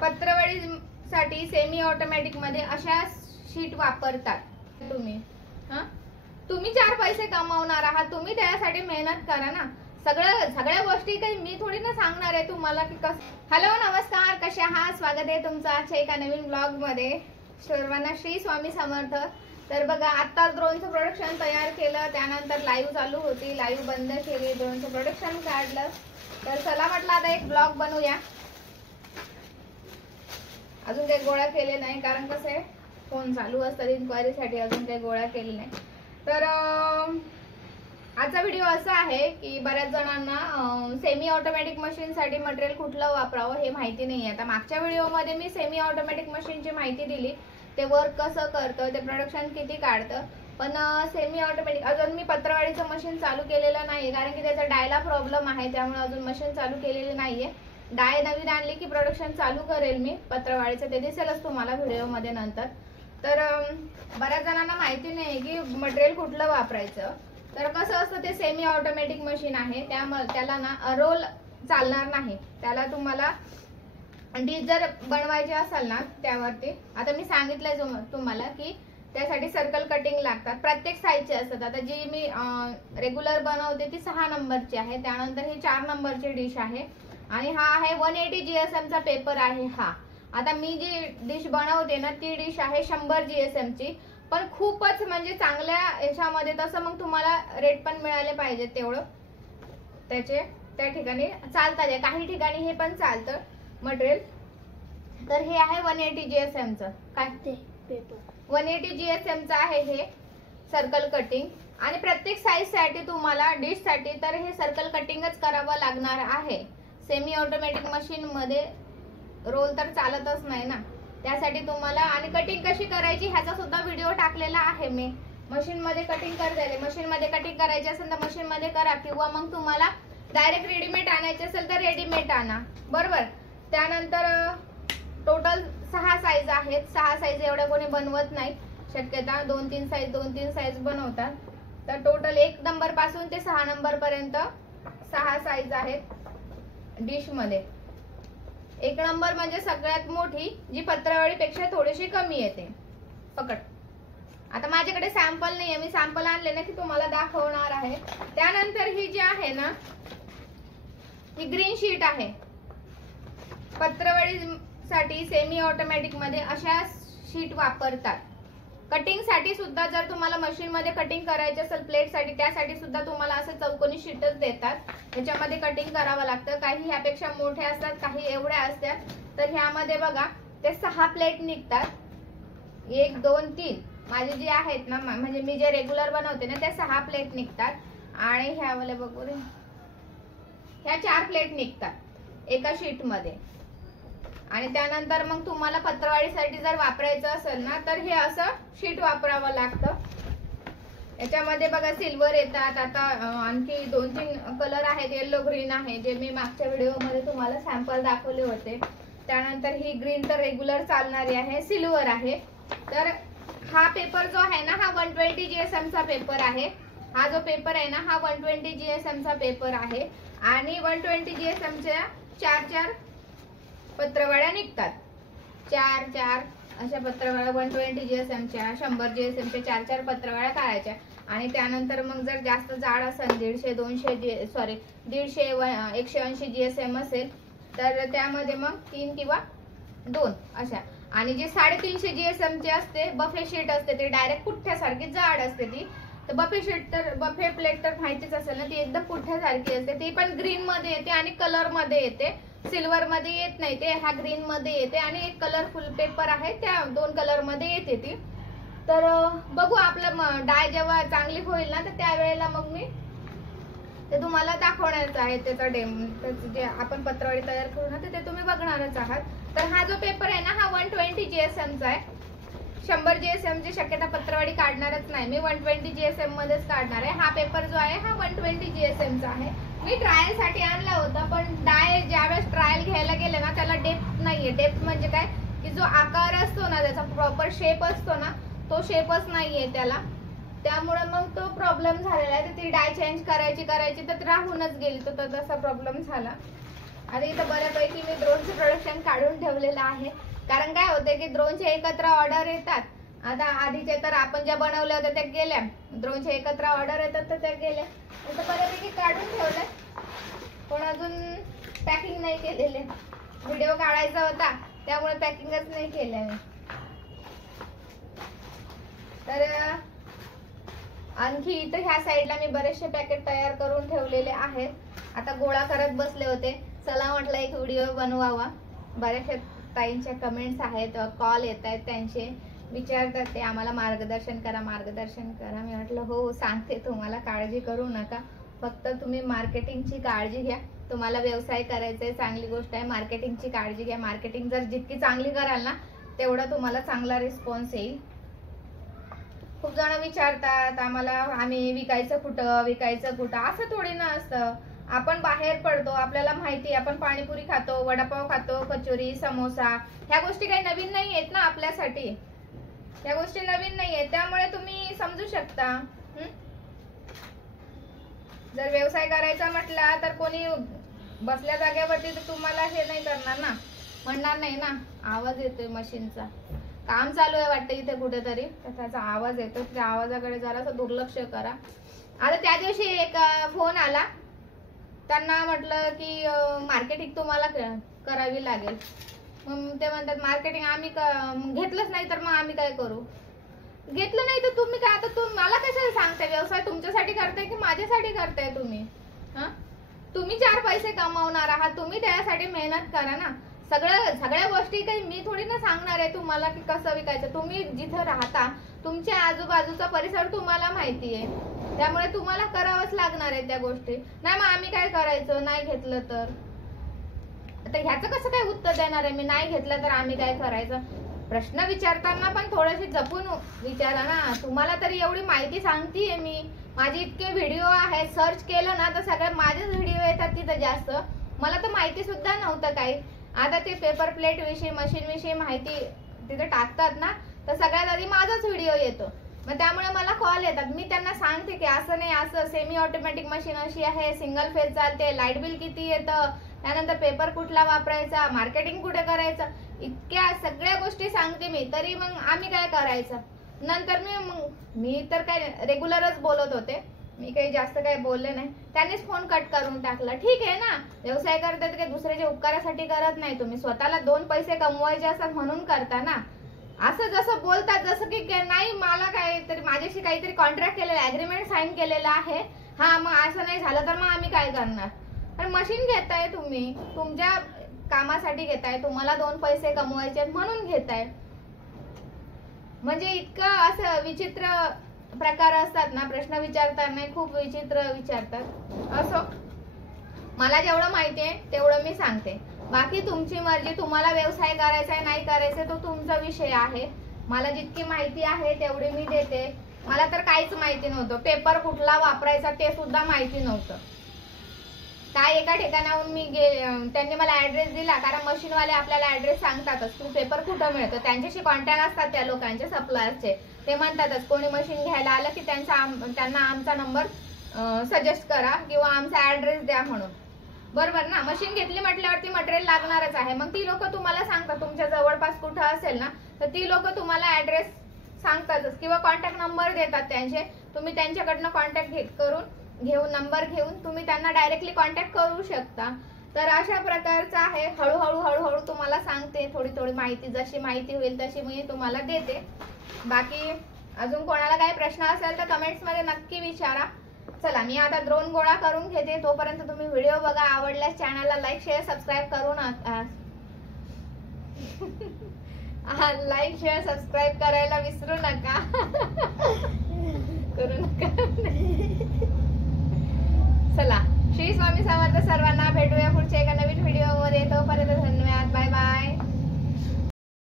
पत्रवळीसाठी semi automatic मध्ये अशा sheet वापरतात तुम्ही. तुम्ही 4 पैसे कमावणार आहात, तुम्ही त्यासाठी मेहनत करा ना. सगळ्या गोष्टी काही मी थोडी ना सांगणार आहे तुम्हाला की हॅलो नमस्कार, कसे आहात? स्वागत आहे तुमचं आजच्या एका नवीन ब्लॉग मध्ये. सर्वांना श्री स्वामी समर्थ. तर बघा, आता ड्रोनचं प्रोडक्शन तयार केलं, त्यानंतर लाईव्ह चालू होती, लाईव्ह बंद केली, ड्रोनचं प्रोडक्शन काढलं. तर चला म्हटलं आता एक ब्लॉग बनवूया. अजून काही गोळा केले नाही, कारण कसं आहे फोन चालू असतात इन्क्वायरीसाठी, अजून काही गोळा केले नाही. तर आजचा व्हिडिओ असा आहे की बऱ्याच जणांना सेमी ऑटोमॅटिक मशीनसाठी मटेरियल कुठलं वापरावं हे माहिती नाही आहे. आता मागच्या व्हिडिओमध्ये मी सेमी ऑटोमॅटिक मशीनची माहिती दिली, ते वर्क कसं करतं, ते प्रोडक्शन किती काढतं. पण सेमी ऑटोमॅटिक अजून मी पत्रवाळीचं मशीन चालू केलेलं नाही, कारण की त्याचा डायला प्रॉब्लेम आहे, त्यामुळे अजून मशीन चालू केलेली नाहीये. डाय नवीन आणली की प्रोडक्शन चालू करेल मी पत्रवाळीचं, ते दिसेलच तुम्हाला व्हिडिओमध्ये नंतर. तर बऱ्याच जणांना माहिती नाही की मटेरियल कुठलं वापरायचं. तर कसं असतं, ते सेमी ऑटोमॅटिक मशीन आहे, त्याला ना रोल चालणार नाही. त्याला तुम्हाला डिश जर बनवायची असेल ना त्यावरती, आता मी सांगितलंय तुम्हाला की त्यासाठी सर्कल कटिंग लागतात, प्रत्येक साईजचे असतात. आता जी मी रेग्युलर बनवते ती 6 नंबरची आहे, त्यानंतर ही 4 नंबरची डिश आहे, आणि हा आहे 180 GSM चा पेपर आहे हा. आता मी जी डिश बनवते ना ती डिश आहे 100 GSM ची, पण खूपच म्हणजे चांगल्या याच्यामध्ये, तसं मग तुम्हाला रेट पण मिळाले पाहिजे तेवढं त्याचे. त्या ठिकाणी चालतात, काही ठिकाणी हे पण चालतं मटेरियल. तर हे आहे 180 GSM चं काय ते पेपर 180 GSM चं आहे हे सर्कल कटिंग. आणि प्रत्येक साईज साठी तुम्हाला डिश साठी तर हे सर्कल कटिंगच करावं लागणार आहे. सेमी ऑटोमॅटिक मशीन मध्ये रोल तर चालतच नाही ना, त्यासाठी तुम्हाला. आणि कटिंग कशी करायची ह्याचा सुद्धा व्हिडिओ टाकलेला आहे मी. मशीन मध्ये कटिंग करता, मशीन मध्ये कटिंग करायची असेल तर मशीन मध्ये करा, किंवा मग तुम्हाला डायरेक्ट रेडीमेड आणायचे असेल तर रेडीमेड आणा, बरोबर. त्यानंतर टोटल 6 साईज आहेत. 6 साईज एवढ्या कोणी बनवत नाही, शक्यता 2-3 साईज बनवतात. तर टोटल 1 नंबर पासून ते 6 नंबर पर्यंत 6 साईज आहेत डिश मध्ये. 1 नंबर म्हणजे सगळ्यात मोठी, जी पत्रावळीपेक्षा थोडीशी कमी येते. पकड. आता माझ्याकडे सॅम्पल नाहीये, मी सॅम्पल आणले ना की तुम्हाला दाखवणार आहे. त्यानंतर ही जी आहे ना ही ग्रीन शीट आहे. पत्रावळीसाठी सेमी ऑटोमॅटिक मध्ये अशा शीट वापरतात. कटिंग साठी सुद्धा जर तुम्हाला मशीन मध्ये कटिंग करायचे असेल प्लेट साठी, त्यासाठी सुद्धा तुम्हाला असं चौकोनी शीटच देतात, त्याच्यामध्ये कटिंग करावं लागतं. काही ह्यापेक्षा मोठ्या असतात, काही एवढ्या असतात. तर ह्यामध्ये बघा ते 6 प्लेट निघतात. 1 2 3 माझे जे आहेत ना, म्हणजे मी जे रेग्युलर बनवते ना त्या 6 प्लेट निघतात. आणि ह्या वाले बघू रे, ह्या 4 प्लेट निघतात एका शीट मध्ये. आणि त्यानंतर मग तुम्हाला पत्रवाळीसाठी जर वापरायचं असेल ना तर हे असं शीट वापरावं लागतं. याच्यामध्ये बघा सिल्वर येतात, आता आणखी 2-3 कलर आहेत, येलो ग्रीन आहे, जे मी मागच्या व्हिडिओ मध्ये तुम्हाला सॅम्पल दाखवले होते. त्यानंतर ही ग्रीन तर रेग्युलर चालणारी आहे, सिल्वर आहे. तर हा पेपर जो आहे ना हा 120 GSM चा पेपर आहे. हा जो पेपर आहे ना हा 120 GSM चा पेपर आहे. आणि 120 GSM च्या 4 पत्रवाळ्या निघतात. 4 अशा पत्रवाळ्या 120 GSM च्या, 100 GSM च्या 4 पत्रवाळ्या काढायच्या. आणि त्यानंतर मग जर जास्त जाड असेल 150 180 GSM असेल तर त्यामध्ये मग 3 किंवा 2 अशा. आणि जे 350 GSM चे असते बफे शीट असते, ते डायरेक्ट पुठ्ठ्यासारखी जाड असते ती. तर बफे शीट तर बफे प्लेट तर माहितीच असेल ना, ती एकदम पुठ्ठ्यासारखी असते. ती पण ग्रीन मध्ये येते आणि कलर मध्ये येते, सिल्वर मध्ये येत नाही. ते हा ग्रीन मध्ये येते आणि एक कलरफुल पेपर आहे, त्या 2 कलर मध्ये येते ती. तर बघू आपलं डाय जेव्हा चांगली होईल ना तर त्यावेळेला मग मी ते तुम्हाला दाखवणारच आहे. त्याचा डेमो जे आपण पत्रवाळी तयार करू ना ते तुम्ही बघणारच आहात. तर हा जो पेपर आहे ना हा 120 GSM चा आहे. 100 GSM ची शक्यता पत्रवाळी काढणारच नाही मी, 120 GSM मध्येच काढणार आहे. हा पेपर जो आहे हा 120 GSM चा आहे. मी ट्रायल साठी आणला होता, पण डाय ज्यावेळेस ट्रायल घ्यायला गेले ना त्याला डेप्थ नाहीये. डेप्थ म्हणजे काय की जो आकार असतो ना, त्याचा प्रॉपर शेप असतो ना, तो शेपच नाहीये त्याला. त्यामुळे मग तो प्रॉब्लेम झालेला आहे. ती डाय चेंज करायची तर राहूनच गेली, तो तसा प्रॉब्लेम झाला. आणि इथं बऱ्यापैकी मी ड्रोनचं प्रोडक्शन काढून काढून ठेवलेला आहे. कारण काय होते की ड्रोनचे एकत्र ऑर्डर येतात. आता आधीचे तर आपण ज्या बनवल्या होत्या त्या गेल्या, ड्रोनचे एकत्र ऑर्डर येतात तर त्या गेल्या. आता बऱ्यापैकी काढून ठेवलंय, पण अजून पॅकिंग नाही केलेले. व्हिडिओ काढायचा होता त्यामुळे पॅकिंगच नाही केलंय मी. तर आणखी इथं ह्या साईडला मी बरेचसे पॅकेट तयार करून ठेवलेले आहेत. आता गोळा करत बसले होते, चला म्हटलं एक व्हिडिओ बनवावा. बऱ्याचशा ताईंच्या कमेंट्स आहेत, कॉल येत आहेत, त्यांचे विचारतात ते आम्हाला मार्गदर्शन करा मार्गदर्शन करा. मी म्हटलं हो सांगते तुम्हाला, काळजी करू नका. फक्त तुम्ही मार्केटिंगची काळजी घ्या. तुम्हाला व्यवसाय करायचा आहे, चांगली गोष्ट आहे. मार्केटिंगची काळजी घ्या. मार्केटिंग जर जितकी चांगली कराल ना तेवढा तुम्हाला चांगला रिस्पॉन्स येईल. खूप जण विचारतात आम्हाला आम्ही विकायचं कुठं. असं थोडी ना असतं. आपण बाहेर पडतो, आपल्याला माहिती, आपण पाणीपुरी खातो, वडापाव खातो, कचोरी, समोसा, ह्या गोष्टी काही नवीन नाही आहेत ना आपल्यासाठी. या गोष्टी नवीन नाही आहेत, त्यामुळे तुम्ही समजू शकता. जर व्यवसाय करायचा म्हटला तर कोणी बसल्या जागेवरती तर तुम्हाला हे नाही करणार ना, म्हणणार नाही ना. आवाज येतोय मशीनचा, काम चालू आहे वाटतं इथे कुठेतरी, तर त्याचा आवाज येतो. त्या आवाजाकडे जरासं दुर्लक्ष करा. आता त्या दिवशी एक फोन आला, त्यांना म्हटलं की मार्केटिंग तुम्हाला करावी लागेल. मग ते म्हणतात मार्केटिंग आम्ही घेतलंच नाही तर मग आम्ही काय करू. घेतलं नाही तर तुम्ही काय, आता तुम्ही मला कशाला सांगताय. व्यवसाय तुमच्यासाठी करताय की माझ्यासाठी करताय तुम्ही? तुम्ही 4 पैसे कमावणार आहात, तुम्ही त्यासाठी मेहनत करा ना. सगळ्या गोष्टी काही मी थोडी ना सांगणार आहे तुम्हाला की कसं विकायचं. तुम्ही जिथं राहता, तुमच्या आजूबाजूचा परिसर तुम्हाला माहिती आहे, त्यामुळे तुम्हाला करावंच लागणार आहे त्या गोष्टी. नाही मग आम्ही काय करायचं नाही घेतलं तर. आता ह्याचं कसं काय उत्तर देणार आहे मी, नाही घेतलं तर आम्ही काय करायचं. प्रश्न विचारताना पण थोडेसे जपून विचारा ना. तुम्हाला तरी एवढी माहिती सांगतेय मी, माझे इतके व्हिडिओ आहेत, सर्च केलं ना तर सगळे माझेच व्हिडिओ येतात तिथं जास्त. मला तर माहिती सुद्धा नव्हतं काही. आता ते पेपर प्लेट विषयी, मशीन विषयी माहिती तिथे टाकतात ना, तर सगळ्यात आधी माझाच व्हिडिओ येतो. मग त्यामुळे मला कॉल येतात, मी त्यांना सांगते की असं नाही, असं सेमी ऑटोमॅटिक मशीन अशी आहे, सिंगल फेज चालते, लाईट बिल किती येतं, त्यानंतर पेपर कुठला वापरायचा, मार्केटिंग कुठे करायचं, इतक्या सगळ्या गोष्टी सांगते मी. तरी मग आम्ही काय करायचं. नंतर मी तर काय रेग्युलरच बोलत होते, मी काही जास्त काही बोलले नाही. त्यांनीच फोन कट करून टाकला. ठीक आहे ना, व्यवसाय करतात काही दुसऱ्याच्या उपकारासाठी करत नाही तुम्ही, स्वतःला 2 पैसे कमवायचे असतात म्हणून करता ना. असं जसं बोलतात जसं की नाही मला काहीतरी माझ्याशी काहीतरी कॉन्ट्रॅक्ट केलेला, ऍग्रीमेंट साईन केलेला आहे, हा मग असं नाही झालं तर मग आम्ही काय करणार. पण मशीन घेताय तुम्ही, तुमच्या कामासाठी घेताय, तुम्हाला 2 पैसे कमवायचे म्हणून घेताय. म्हणजे इतकं असं विचित्र प्रकार असतात ना, प्रश्न विचारताना खूप विचित्र विचारतात. असो, मला जेवढं माहिती आहे तेवढं मी सांगते. बाकी तुमची मर्जी, तुम्हाला व्यवसाय करायचा आहे नाही करायचा तो तुमचा विषय आहे. मला जितकी माहिती आहे तेवढी मी देते. मला तर काहीच माहिती नव्हतं, पेपर कुठला वापरायचा ते सुद्धा माहिती नव्हतं. काय एका ठिकाणाहून मी त्यांनी मला ऍड्रेस दिला, कारण मशीनवाले आपल्याला ऍड्रेस सांगतातच तू पेपर कुठं मिळतो, त्यांच्याशी कॉन्टॅक्ट असतात त्या लोकांचे, सप्लायरचे. ते म्हणतातच कोणी मशीन घ्यायला आलं की त्यांना आमचा नंबर सजेस्ट करा किंवा आमचा ऍड्रेस द्या म्हणून. बरोबर ना, मशीन घेतली म्हटल्यावरती मटेरियल लागणारच आहे. मग ती लोक तुम्हाला सांगतात, तुमच्या जवळपास कुठं असेल ना तर ती लोक तुम्हाला ऍड्रेस सांगतातच किंवा कॉन्टॅक्ट नंबर देतात त्यांचे. तुम्ही त्यांच्याकडनं कॉन्टॅक्ट घेऊन नंबर घेऊन तुम्ही त्यांना डायरेक्टली कॉन्टॅक्ट करू शकता. तर अशा प्रकारचं आहे. हळूहळू तुम्हाला सांगते, थोडी माहिती, जशी माहिती होईल तशी मी तुम्हाला देते. बाकी अजून कोणाला काही प्रश्न असेल तर कमेंट्स मध्ये नक्की विचारा. चला मी आता ड्रोन गोळा करून घेते, तोपर्यंत तुम्ही व्हिडिओ बघा. आवडल्यास चॅनलला लाईक शेअर सबस्क्राईब करू नका. लाईक शेअर सबस्क्राईब करायला विसरू नका. करू नका. चला, श्री स्वामी समर्थ सर्वांना. भेटूया पुढच्या एका नवीन व्हिडिओ मध्ये. तोपर्यंत धन्यवाद. Bye bye.